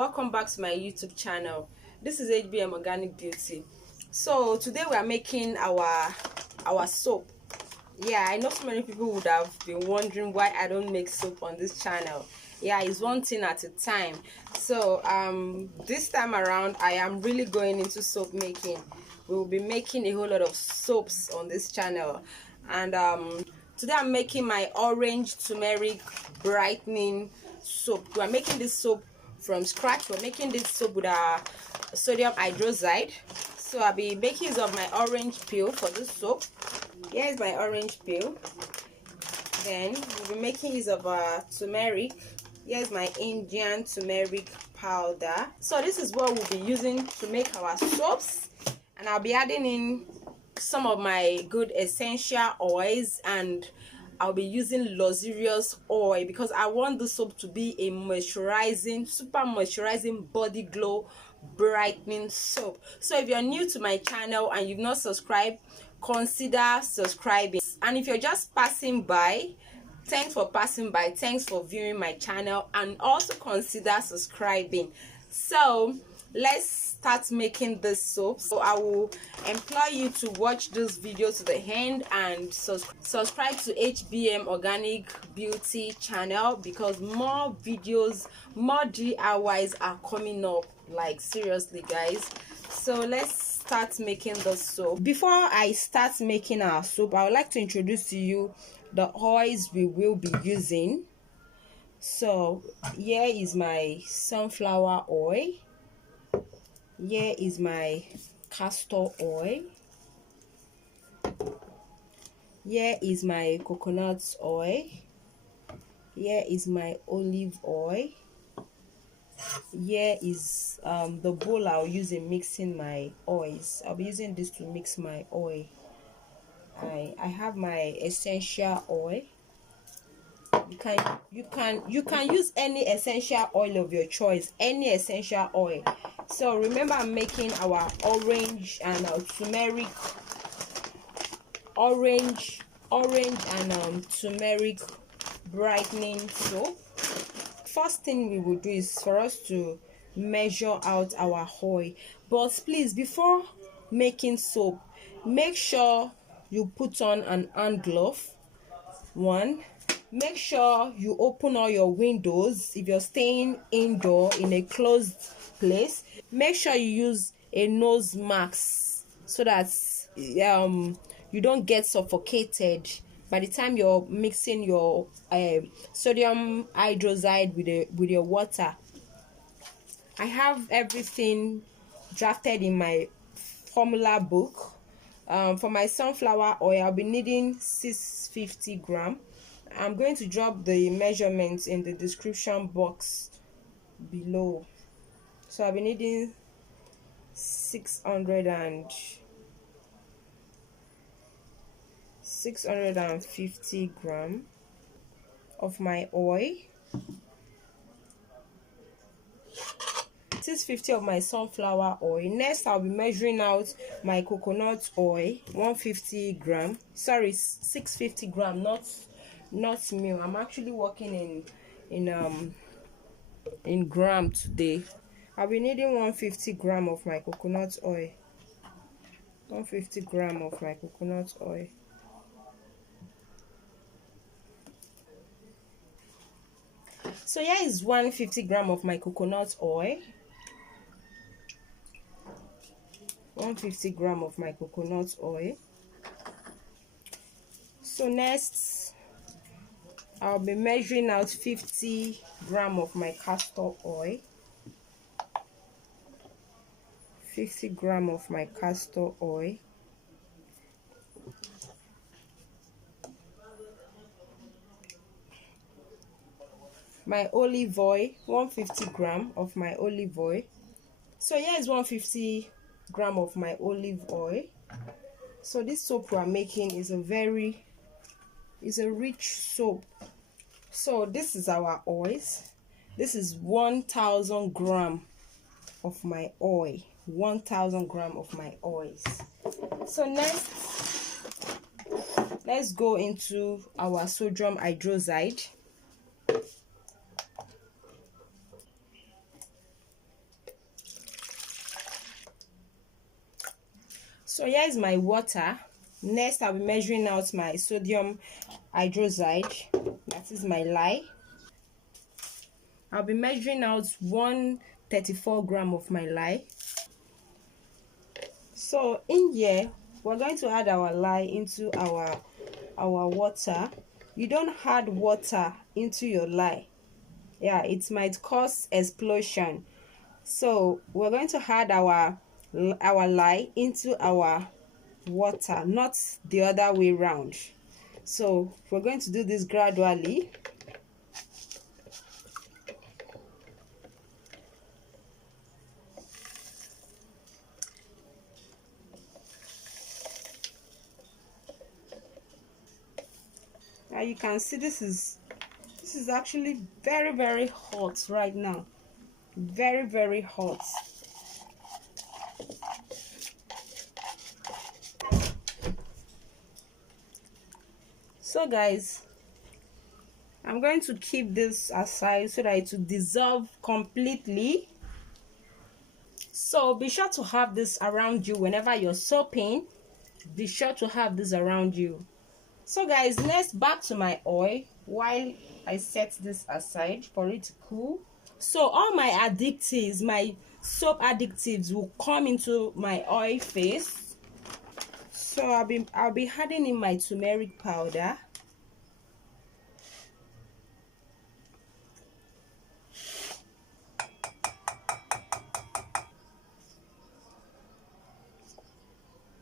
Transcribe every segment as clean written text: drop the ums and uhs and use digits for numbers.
welcome back to my YouTube channel. This is HBM Organic Beauty. So today we are making our soap. Yeah, I know so many people would have been wondering why I don't make soap on this channel. Yeah, it's one thing at a time. So this time around I am really going into soap making. We will be making a whole lot of soaps on this channel, and today I'm making my orange turmeric brightening soap. We are making this soap from scratch. We're making this soap with our sodium hydroxide. So I'll be making use of my orange peel for this soap. Here's my orange peel. Then we'll be making use of our turmeric. Here's my Indian turmeric powder. So this is what we'll be using to make our soaps, and I'll be adding in some of my good essential oils, and I'll be using luxurious oil because I want the soap to be a moisturizing, super moisturizing, body glow brightening soap. So if you're new to my channel and you've not subscribed, consider subscribing. And if you're just passing by, thanks for passing by, thanks for viewing my channel, and also consider subscribing. So let's start making this soap. So I will implore you to watch this video to the end and subscribe to HBM Organic Beauty channel, because more videos, more DIYs are coming up, like seriously guys. So let's start making the soap. Before I start making our soap, I would like to introduce to you the oils we will be using. So here is my sunflower oil. Here is my castor oil. Here is my coconut oil. Here is my olive oil. Here is the bowl I'll use in mixing my oils. I'll be using this to mix my oil. I have my essential oil. You can use any essential oil of your choice, any essential oil. So remember, I'm making our orange and our turmeric, orange and turmeric brightening soap. First thing we will do is for us to measure out our oil. But please, before making soap, make sure you put on an hand glove. One, make sure you open all your windows. If you're staying indoor in a closed place, make sure you use a nose mask so that you don't get suffocated by the time you're mixing your sodium hydroxide with your water. I have everything drafted in my formula book. For my sunflower oil, I'll be needing 650 grams. I'm going to drop the measurements in the description box below. So I'll be needing 650 grams of my oil. 650 of my sunflower oil. Next, I'll be measuring out my coconut oil, 150 grams. Sorry, 650 grams, not mil. I'm actually working in gram today. I'll be needing 150 grams of my coconut oil. 150 grams of my coconut oil. So here is 150 grams of my coconut oil. 150 grams of my coconut oil. So next, I'll be measuring out 50 grams of my castor oil. 50 grams of my castor oil. My olive oil, 150 grams of my olive oil. So here is 150 grams of my olive oil. So this soap we are making is a rich soap. So this is our oils. This is 1000 grams of my oil. 1000 grams of my oils. So next, let's go into our sodium hydroxide. So here is my water. Next, I'll be measuring out my sodium hydroxide. That is my lye. I'll be measuring out 134 gram of my lye. So in here, we're going to add our lye into our water. You don't add water into your lye. Yeah, it might cause explosion. So we're going to add our lye into our water, not the other way round. So we're going to do this gradually. Now you can see this is actually very hot right now. Very hot. So guys, I'm going to keep this aside so that it will dissolve completely. So be sure to have this around you whenever you're soaping. Be sure to have this around you. So guys, next, back to my oil while I set this aside for it to cool. So all my additives, my soap additives, will come into my oil phase. So I'll be adding in my turmeric powder.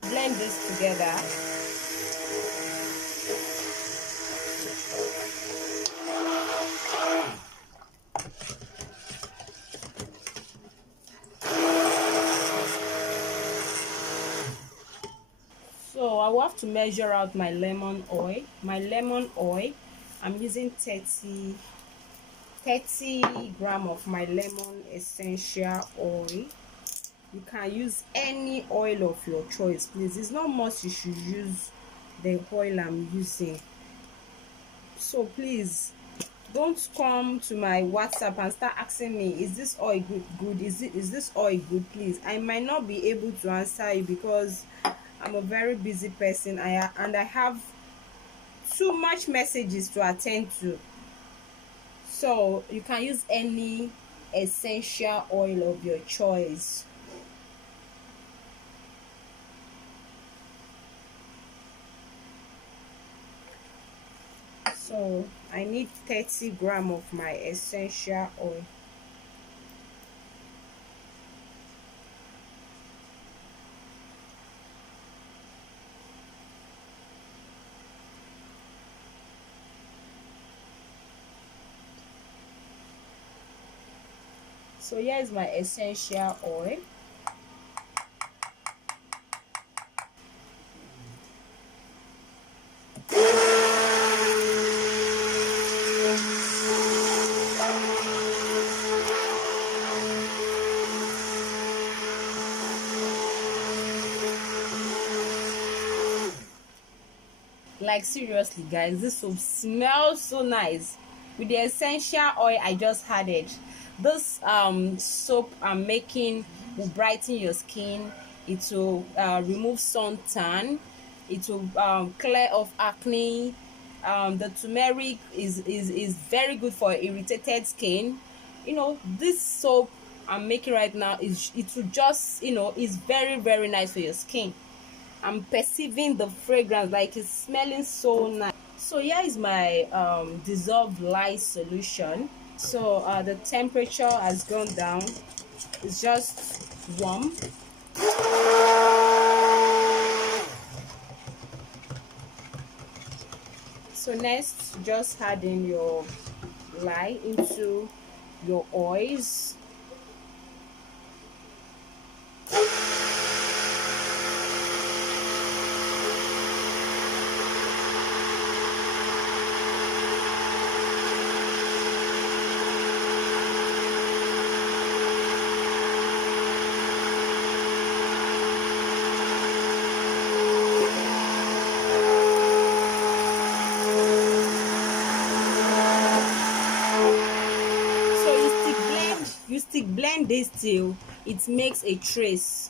Blend this together. So I will have to measure out my lemon oil. My lemon oil, I'm using 30 gram of my lemon essential oil. You can use any oil of your choice, please. It's not much you should use the oil I'm using. So please don't come to my WhatsApp and start asking me, is this oil good? Is this oil good? Please, I might not be able to answer you because I'm a very busy person. I have too much messages to attend to. So you can use any essential oil of your choice. So I need 30 gram of my essential oil. So here is my essential oil. Like seriously guys, this soap smells so nice with the essential oil I just added. This soap I'm making will brighten your skin. It will remove suntan. It will clear off acne. The turmeric is very good for irritated skin. You know, this soap I'm making right now it will just, you know, is very nice for your skin. I'm perceiving the fragrance, like it's smelling so nice. So here is my dissolved lye solution. So the temperature has gone down. It's just warm. So next, just add in your lye into your oils. Blend this till it makes a trace.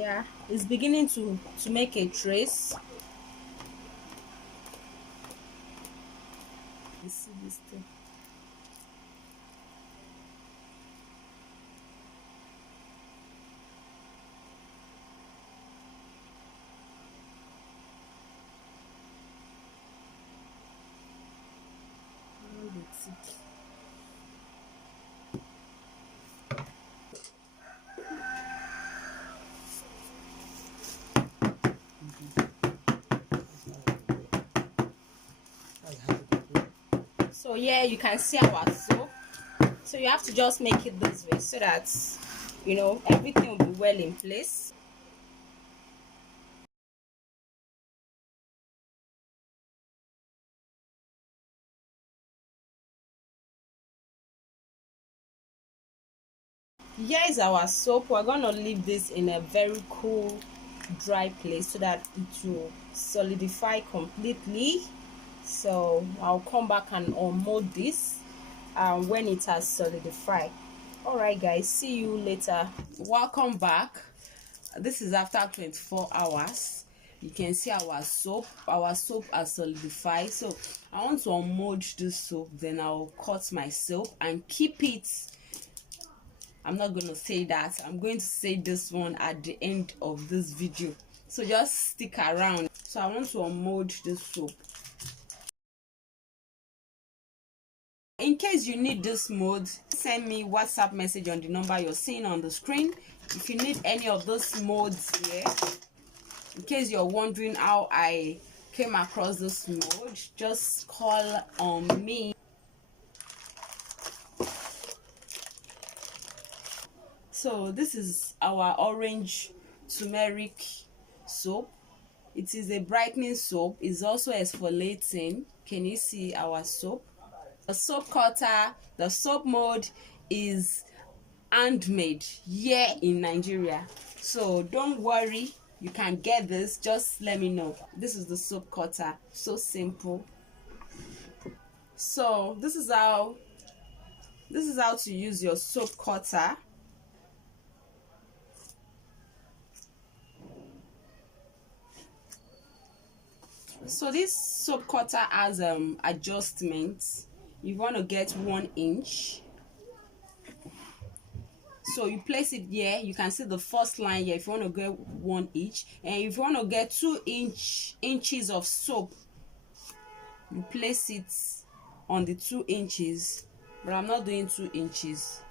Yeah, it's beginning to make a trace. You see this thing? So yeah, you can see our soap. So you have to just make it this way so that you know everything will be well in place. Here is our soap. We're gonna leave this in a very cool, dry place so that it will solidify completely. So I'll come back and unmold this when it has solidified. All right guys, see you later. Welcome back. This is after 24 hours. You can see our soap has solidified. So I want to unmold this soap, then I'll cut my soap and keep it. I'm not going to say that. I'm going to say this one at the end of this video, so just stick around. So I want to unmold this soap. In case you need this mold, send me WhatsApp message on the number you're seeing on the screen. If you need any of those molds here, in case you're wondering how I came across this mold, just call on me. So this is our orange turmeric soap. It is a brightening soap. It's also exfoliating. Can you see our soap? The soap cutter, the soap mold is handmade here in Nigeria. So don't worry, you can get this. Just let me know. This is the soap cutter. So simple. So this is how to use your soap cutter. So this soap cutter has adjustments. You want to get 1 inch, so you place it here. You can see the first line here if you want to get 1 inch, and if you want to get 2 inches of soap, you place it on the 2 inches, but I'm not doing 2 inches.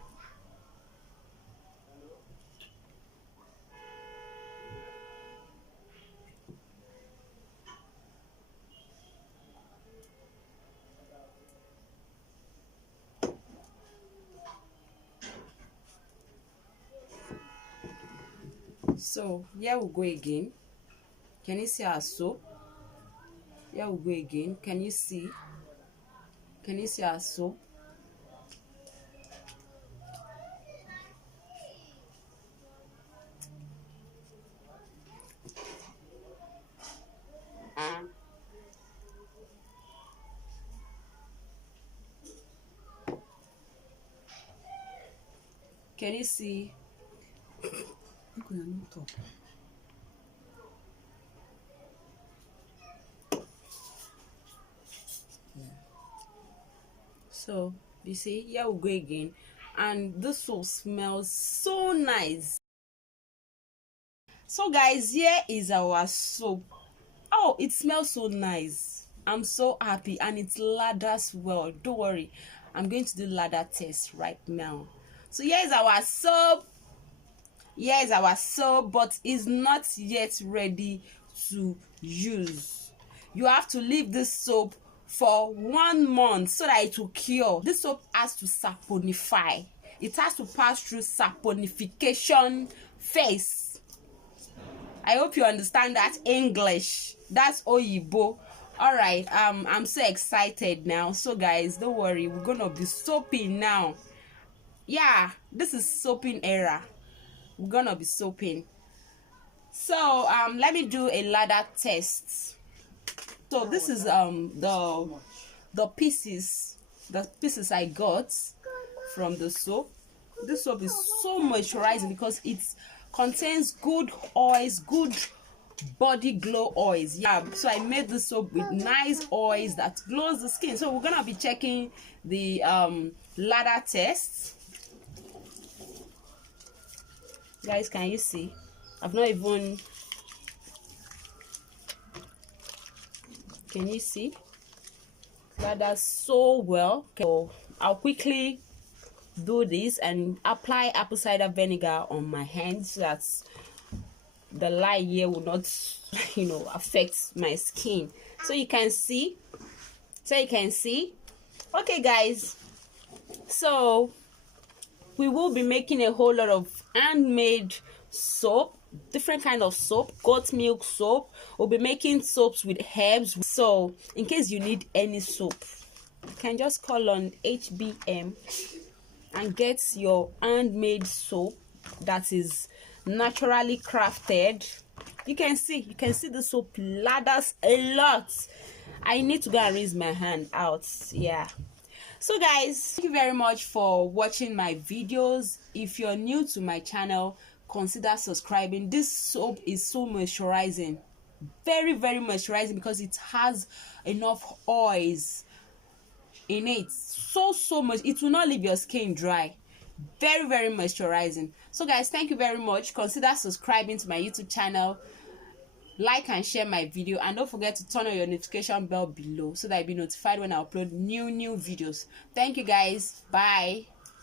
So here we go again. Can you see our soap? Here we go again. Can you see our soap? Can you see? So you see, here we go again, and this soap smells so nice. So guys, here is our soap. Oh, it smells so nice. I'm so happy, and it lathers well. Don't worry, I'm going to do lather test right now. So here is our soap. Here is our soap, but it's not yet ready to use. You have to leave this soap for 1 month so that it will cure. This soap has to saponify. It has to pass through saponification phase. I hope you understand that English. That's Oyibo. All right, I'm so excited now. So guys, don't worry, we're gonna be soaping now. Yeah, this is soaping era. We're gonna be soaping. So let me do a ladder test. So this is the pieces I got from the soap. This soap is so moisturizing because it's contains good oils, good body glow oils. Yeah, so I made this soap with nice oils that glows the skin. So we're gonna be checking the ladder test. Guys, can you see? I've not even, can you see? Ladder so well. Okay, so I'll quickly do this and apply apple cider vinegar on my hands so that the light here will not affect my skin. So you can see, okay guys, so we will be making a whole lot of handmade soap, different kind of soap, goat milk soap. We'll be making soaps with herbs. So in case you need any soap, you can just call on HBM and get your handmade soap that is naturally crafted. You can see the soap lathers a lot. I need to go and rinse my hand out. Yeah, so guys, thank you very much for watching my videos. If you're new to my channel, consider subscribing. This soap is so moisturizing, very moisturizing, because it has enough oils in it. So much, it will not leave your skin dry. Very moisturizing. So guys, thank you very much. Consider subscribing to my YouTube channel, like and share my video, and don't forget to turn on your notification bell below so that you'll be notified when I upload new videos. Thank you guys. Bye.